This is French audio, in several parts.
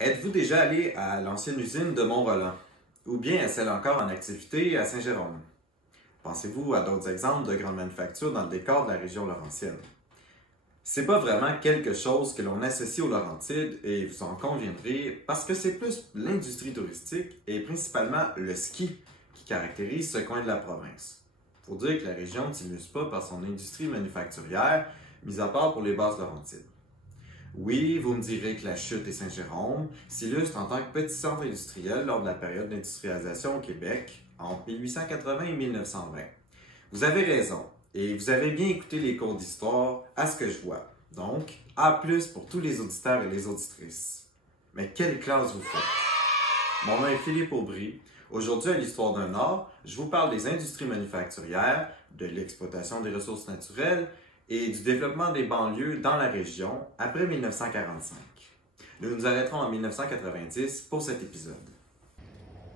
Êtes-vous déjà allé à l'ancienne usine de Mont-Roland ou bien à celle encore en activité à Saint-Jérôme? Pensez-vous à d'autres exemples de grandes manufactures dans le décor de la région laurentienne? C'est pas vraiment quelque chose que l'on associe aux Laurentides et vous en conviendrez parce que c'est plus l'industrie touristique et principalement le ski qui caractérise ce coin de la province. Faut dire que la région ne s'illustre pas par son industrie manufacturière, mis à part pour les bases Laurentides. Oui, vous me direz que la Chute et Saint-Jérôme s'illustrent en tant que petit centre industriel lors de la période d'industrialisation au Québec entre 1880 et 1920. Vous avez raison, et vous avez bien écouté les cours d'histoire à ce que je vois. Donc, A+ pour tous les auditeurs et les auditrices. Mais quelle classe vous faites? Mon nom est Philippe Aubry. Aujourd'hui, à l'Histoire d'un Nord, je vous parle des industries manufacturières, de l'exploitation des ressources naturelles et du développement des banlieues dans la région après 1945. Nous nous arrêterons en 1990 pour cet épisode.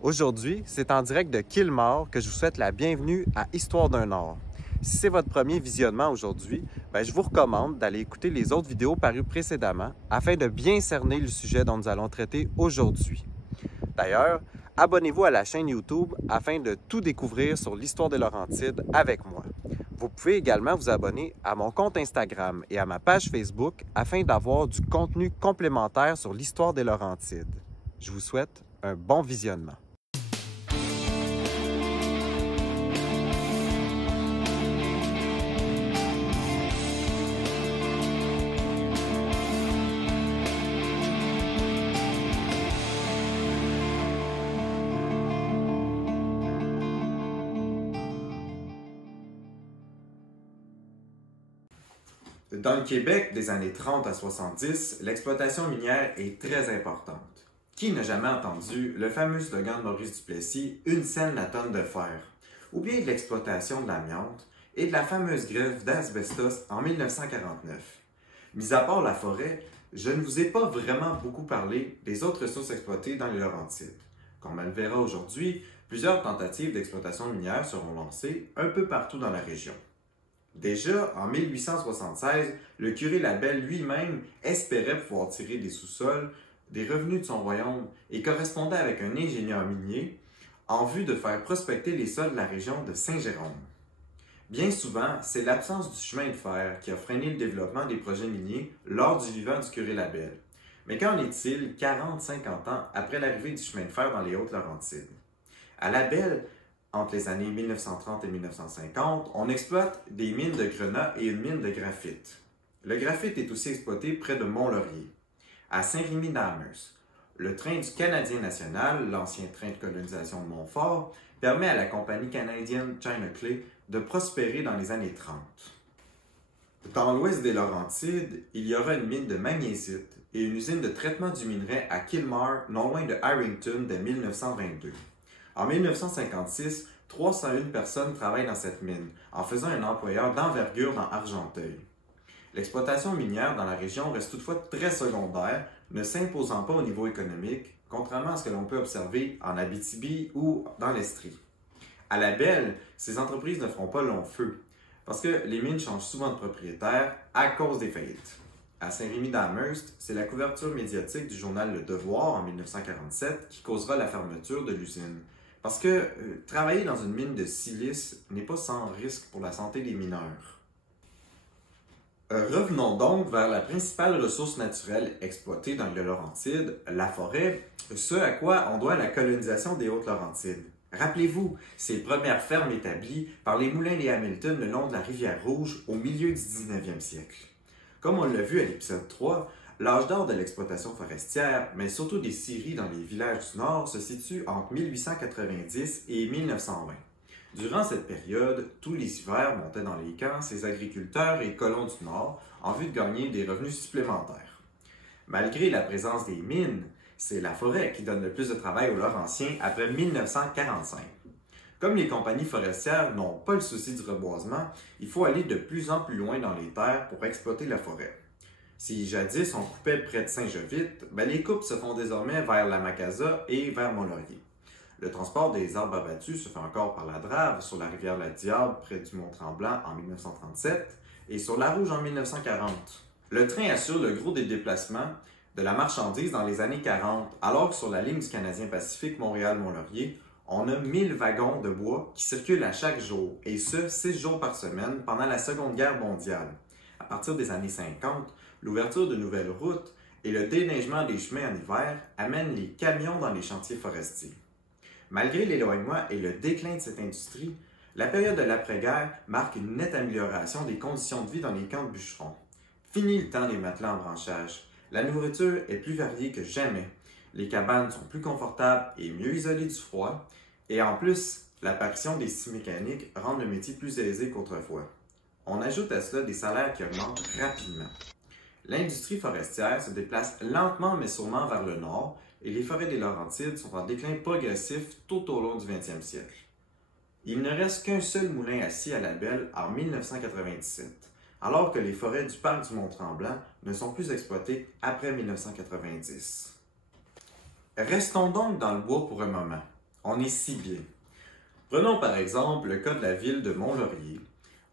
Aujourd'hui, c'est en direct de Kilmore que je vous souhaite la bienvenue à Histoire d'un Nord. Si c'est votre premier visionnement aujourd'hui, je vous recommande d'aller écouter les autres vidéos parues précédemment afin de bien cerner le sujet dont nous allons traiter aujourd'hui. D'ailleurs, abonnez-vous à la chaîne YouTube afin de tout découvrir sur l'histoire des Laurentides avec moi. Vous pouvez également vous abonner à mon compte Instagram et à ma page Facebook afin d'avoir du contenu complémentaire sur l'histoire des Laurentides. Je vous souhaite un bon visionnement. Dans le Québec des années 30 à 70, l'exploitation minière est très importante. Qui n'a jamais entendu le fameux slogan de Maurice Duplessis « Une scène la tonne de fer » ou bien de l'exploitation de l'amiante et de la fameuse grève d'asbestos en 1949. Mis à part la forêt, je ne vous ai pas vraiment beaucoup parlé des autres ressources exploitées dans les Laurentides. Comme on le verra aujourd'hui, plusieurs tentatives d'exploitation minière seront lancées un peu partout dans la région. Déjà, en 1876, le curé Labelle lui-même espérait pouvoir tirer des sous-sols des revenus de son royaume et correspondait avec un ingénieur minier en vue de faire prospecter les sols de la région de Saint-Jérôme. Bien souvent, c'est l'absence du chemin de fer qui a freiné le développement des projets miniers lors du vivant du curé Labelle. Mais qu'en est-il 40-50 ans après l'arrivée du chemin de fer dans les Hautes-Laurentides? À Labelle, entre les années 1930 et 1950, on exploite des mines de grenat et une mine de graphite. Le graphite est aussi exploité près de Mont-Laurier. À Saint-Rémy-d'Amherst, le train du Canadien national, l'ancien train de colonisation de Montfort, permet à la compagnie canadienne China Clay de prospérer dans les années 30. Dans l'ouest des Laurentides, il y aura une mine de magnésite et une usine de traitement du minerai à Kilmore, non loin de Harrington, dès 1922. En 1956, 301 personnes travaillent dans cette mine, en faisant un employeur d'envergure dans Argenteuil. L'exploitation minière dans la région reste toutefois très secondaire, ne s'imposant pas au niveau économique, contrairement à ce que l'on peut observer en Abitibi ou dans l'Estrie. À Labelle, ces entreprises ne feront pas long feu, parce que les mines changent souvent de propriétaire à cause des faillites. À Saint-Rémy-d'Amherst, c'est la couverture médiatique du journal Le Devoir en 1947 qui causera la fermeture de l'usine. Parce que travailler dans une mine de silice n'est pas sans risque pour la santé des mineurs. Revenons donc vers la principale ressource naturelle exploitée dans le Laurentide, la forêt, ce à quoi on doit la colonisation des Hautes-Laurentides. Rappelez-vous, ces premières fermes établies par les moulins des Hamilton le long de la rivière Rouge au milieu du 19e siècle. Comme on l'a vu à l'épisode 3, l'âge d'or de l'exploitation forestière, mais surtout des scieries dans les villages du Nord, se situe entre 1890 et 1920. Durant cette période, tous les hivers montaient dans les camps ces agriculteurs et colons du Nord en vue de gagner des revenus supplémentaires. Malgré la présence des mines, c'est la forêt qui donne le plus de travail aux Laurentiens après 1945. Comme les compagnies forestières n'ont pas le souci du reboisement, il faut aller de plus en plus loin dans les terres pour exploiter la forêt. Si jadis on coupait près de Saint-Jovite, les coupes se font désormais vers la Macasa et vers Mont-Laurier. Le transport des arbres abattus se fait encore par la Drave sur la rivière La Diable près du Mont-Tremblant en 1937 et sur la Rouge en 1940. Le train assure le gros des déplacements de la marchandise dans les années 40, alors que sur la ligne du Canadien Pacifique Montréal-Mont-Laurier, on a 1000 wagons de bois qui circulent à chaque jour, et ce, 6 jours par semaine pendant la Seconde Guerre mondiale. À partir des années 50, l'ouverture de nouvelles routes et le déneigement des chemins en hiver amènent les camions dans les chantiers forestiers. Malgré l'éloignement et le déclin de cette industrie, la période de l'après-guerre marque une nette amélioration des conditions de vie dans les camps de bûcherons. Fini le temps des matelas en branchage. La nourriture est plus variée que jamais. Les cabanes sont plus confortables et mieux isolées du froid. Et en plus, l'apparition des scies mécaniques rend le métier plus aisé qu'autrefois. On ajoute à cela des salaires qui augmentent rapidement. L'industrie forestière se déplace lentement mais sûrement vers le nord et les forêts des Laurentides sont en déclin progressif tout au long du 20e siècle. Il ne reste qu'un seul moulin à scie à la Belle en 1997, alors que les forêts du parc du Mont-Tremblant ne sont plus exploitées après 1990. Restons donc dans le bois pour un moment. On est si bien. Prenons par exemple le cas de la ville de Mont-Laurier,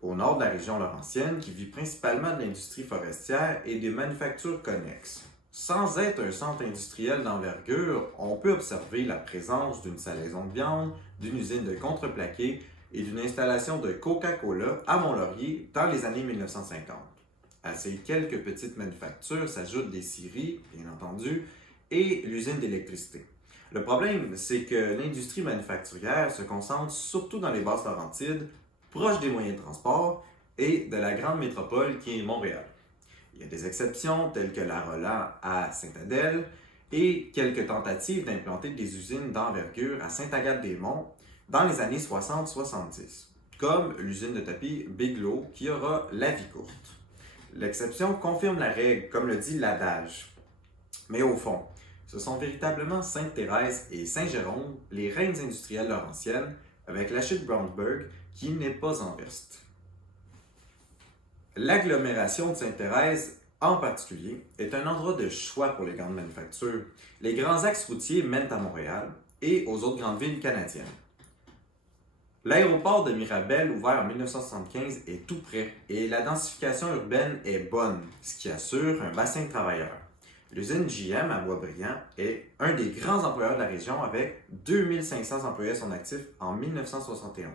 au nord de la région laurentienne, qui vit principalement de l'industrie forestière et des manufactures connexes. Sans être un centre industriel d'envergure, on peut observer la présence d'une salaison de viande, d'une usine de contreplaqué et d'une installation de Coca-Cola à Mont-Laurier dans les années 1950. À ces quelques petites manufactures s'ajoutent des scieries, bien entendu, et l'usine d'électricité. Le problème, c'est que l'industrie manufacturière se concentre surtout dans les Basses-Laurentides, proche des moyens de transport et de la grande métropole qui est Montréal. Il y a des exceptions telles que la Roland à Sainte-Adèle et quelques tentatives d'implanter des usines d'envergure à Sainte-Agathe-des-Monts dans les années 60-70, comme l'usine de tapis Bigelow qui aura la vie courte. L'exception confirme la règle, comme le dit l'adage. Mais au fond, ce sont véritablement Sainte-Thérèse et Saint-Jérôme, les reines industrielles laurentiennes, avec la chute Brownsburg, qui n'est pas en reste. L'agglomération de Sainte-Thérèse, en particulier, est un endroit de choix pour les grandes manufactures. Les grands axes routiers mènent à Montréal et aux autres grandes villes canadiennes. L'aéroport de Mirabel, ouvert en 1975, est tout près et la densification urbaine est bonne, ce qui assure un bassin de travailleurs. L'usine JM à Boisbriand est un des grands employeurs de la région avec 2500 employés à son actif en 1971.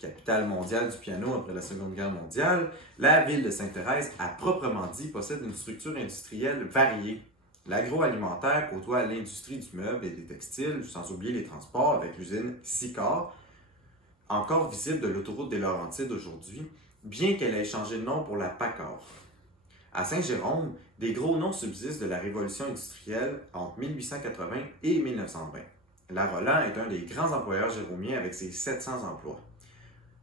Capitale mondiale du piano après la Seconde Guerre mondiale, la ville de Sainte-Thérèse, à proprement dit, possède une structure industrielle variée. L'agroalimentaire côtoie l'industrie du meuble et des textiles, sans oublier les transports avec l'usine Sicor, encore visible de l'autoroute des Laurentides aujourd'hui, bien qu'elle ait changé de nom pour la PACCAR. À Saint-Jérôme, des gros noms subsistent de la révolution industrielle entre 1880 et 1920. La Roland est un des grands employeurs jéromiens avec ses 700 emplois.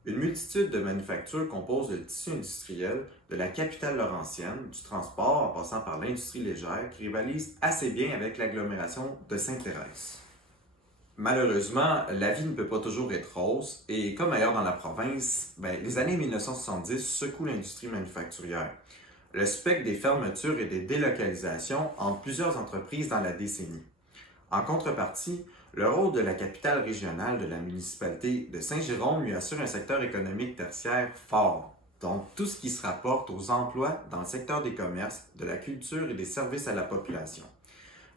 Une multitude de manufactures composent le tissu industriel de la capitale laurentienne, du transport en passant par l'industrie légère qui rivalise assez bien avec l'agglomération de Sainte-Thérèse. Malheureusement, la vie ne peut pas toujours être rose et comme ailleurs dans la province, les années 1970 secouent l'industrie manufacturière. Le spectre des fermetures et des délocalisations entre plusieurs entreprises dans la décennie. En contrepartie, le rôle de la capitale régionale de la municipalité de Saint-Jérôme lui assure un secteur économique tertiaire fort, donc tout ce qui se rapporte aux emplois dans le secteur des commerces, de la culture et des services à la population.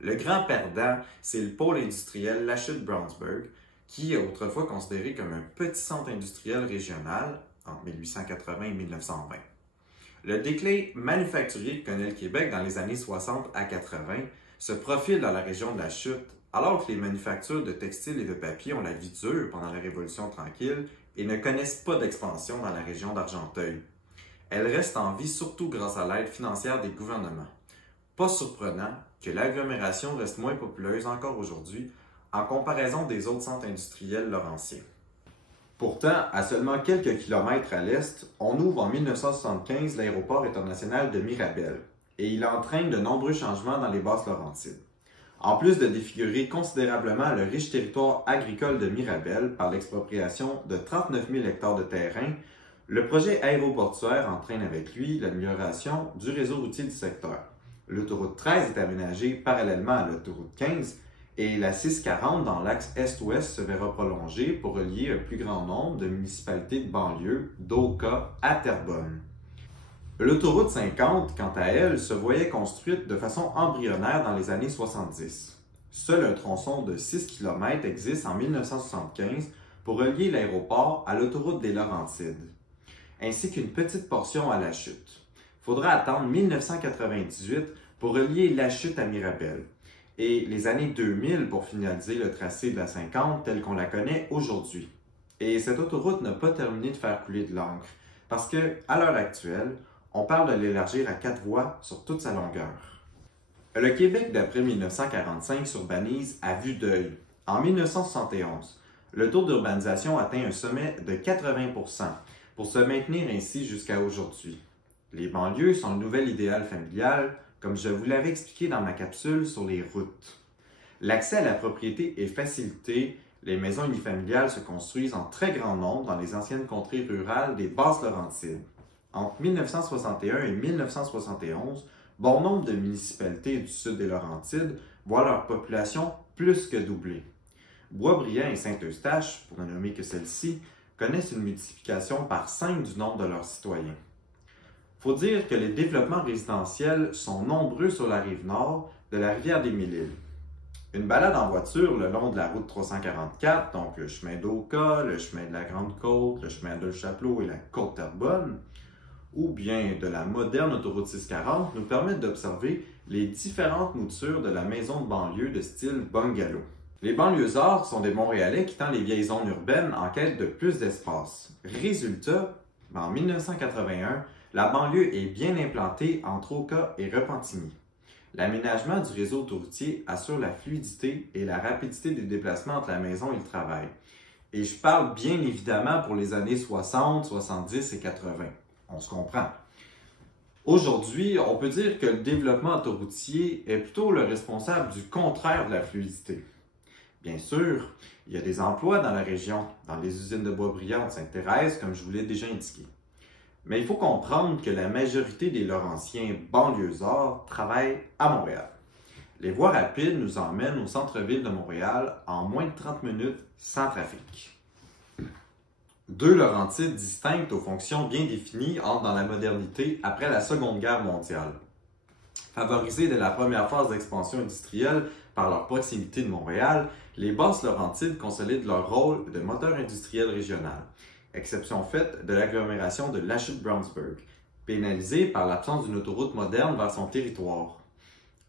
Le grand perdant, c'est le pôle industriel La Chute-Brownsburg, qui est autrefois considéré comme un petit centre industriel régional entre 1880 et 1920. Le déclin manufacturier que connaît le Québec dans les années 60 à 80 se profile dans la région de la Chute, alors que les manufactures de textiles et de papier ont la vie dure pendant la Révolution tranquille et ne connaissent pas d'expansion dans la région d'Argenteuil. Elles restent en vie surtout grâce à l'aide financière des gouvernements. Pas surprenant que l'agglomération reste moins populeuse encore aujourd'hui en comparaison des autres centres industriels laurentiens. Pourtant, à seulement quelques kilomètres à l'est, on ouvre en 1975 l'aéroport international de Mirabel et il entraîne de nombreux changements dans les Basses-Laurentides. En plus de défigurer considérablement le riche territoire agricole de Mirabel par l'expropriation de 39 000 hectares de terrain, le projet aéroportuaire entraîne avec lui l'amélioration du réseau routier du secteur. L'autoroute 13 est aménagée parallèlement à l'autoroute 15 et la 640 dans l'axe est-ouest se verra prolongée pour relier un plus grand nombre de municipalités de banlieue, d'Oka à Terrebonne. L'autoroute 50, quant à elle, se voyait construite de façon embryonnaire dans les années 70. Seul un tronçon de 6 km existe en 1975 pour relier l'aéroport à l'autoroute des Laurentides, ainsi qu'une petite portion à La Chute. Il faudra attendre 1998 pour relier La Chute à Mirabel et les années 2000 pour finaliser le tracé de la 50 tel qu'on la connaît aujourd'hui. Et cette autoroute n'a pas terminé de faire couler de l'encre parce que, à l'heure actuelle, on parle de l'élargir à 4 voies sur toute sa longueur. Le Québec d'après 1945 s'urbanise à vue d'œil. En 1971, le taux d'urbanisation atteint un sommet de 80% pour se maintenir ainsi jusqu'à aujourd'hui. Les banlieues sont le nouvel idéal familial, comme je vous l'avais expliqué dans ma capsule sur les routes. L'accès à la propriété est facilité, les maisons unifamiliales se construisent en très grand nombre dans les anciennes contrées rurales des Basses-Laurentides. Entre 1961 et 1971, bon nombre de municipalités du sud des Laurentides voient leur population plus que doubler. Boisbriand et Saint-Eustache, pour ne nommer que celle-ci, connaissent une multiplication par 5 du nombre de leurs citoyens. Il faut dire que les développements résidentiels sont nombreux sur la rive nord de la rivière des Mille-Îles. Une balade en voiture le long de la route 344, donc le chemin d'Oka, le chemin de la Grande-Côte, le chemin de Chapelot et la Côte-Terrebonne, ou bien de la moderne autoroute 640, nous permettent d'observer les différentes moutures de la maison de banlieue de style bungalow. Les banlieusards sont des Montréalais quittant les vieilles zones urbaines en quête de plus d'espace. Résultat, en 1981, la banlieue est bien implantée entre Oka et Repentigny. L'aménagement du réseau autoroutier assure la fluidité et la rapidité des déplacements entre la maison et le travail. Et je parle bien évidemment pour les années 60, 70 et 80. On se comprend. Aujourd'hui, on peut dire que le développement autoroutier est plutôt le responsable du contraire de la fluidité. Bien sûr, il y a des emplois dans la région, dans les usines de Boisbriand de Sainte-Thérèse, comme je vous l'ai déjà indiqué. Mais il faut comprendre que la majorité des Laurentiens banlieusards travaillent à Montréal. Les voies rapides nous emmènent au centre-ville de Montréal en moins de 30 minutes sans trafic. Deux Laurentides distinctes aux fonctions bien définies entrent dans la modernité après la Seconde Guerre mondiale. Favorisées dès la première phase d'expansion industrielle par leur proximité de Montréal, les Basses-Laurentides consolident leur rôle de moteur industriel régional, exception faite de l'agglomération de La Chute-Brownsburg, pénalisée par l'absence d'une autoroute moderne vers son territoire.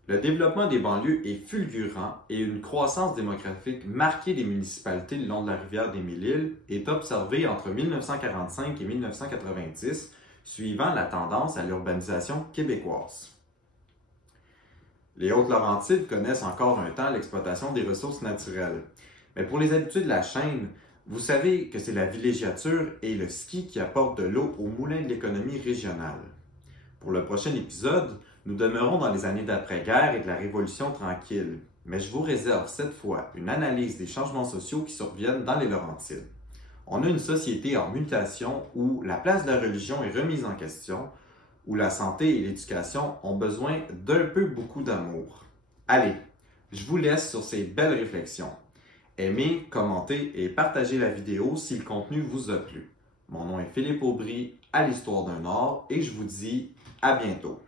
Le développement des banlieues est fulgurant et une croissance démographique marquée des municipalités le long de la rivière des Mille-Îles est observée entre 1945 et 1990, suivant la tendance à l'urbanisation québécoise. Les Hautes-Laurentides connaissent encore un temps l'exploitation des ressources naturelles. Mais pour les habitués de la chaîne, vous savez que c'est la villégiature et le ski qui apportent de l'eau au moulin de l'économie régionale. Pour le prochain épisode, nous demeurons dans les années d'après-guerre et de la Révolution tranquille, mais je vous réserve cette fois une analyse des changements sociaux qui surviennent dans les Laurentides. On a une société en mutation où la place de la religion est remise en question, où la santé et l'éducation ont besoin d'un peu beaucoup d'amour. Allez, je vous laisse sur ces belles réflexions. Aimez, commentez et partagez la vidéo si le contenu vous a plu. Mon nom est Philippe Aubry, à l'Histoire d'un Nord, et je vous dis à bientôt.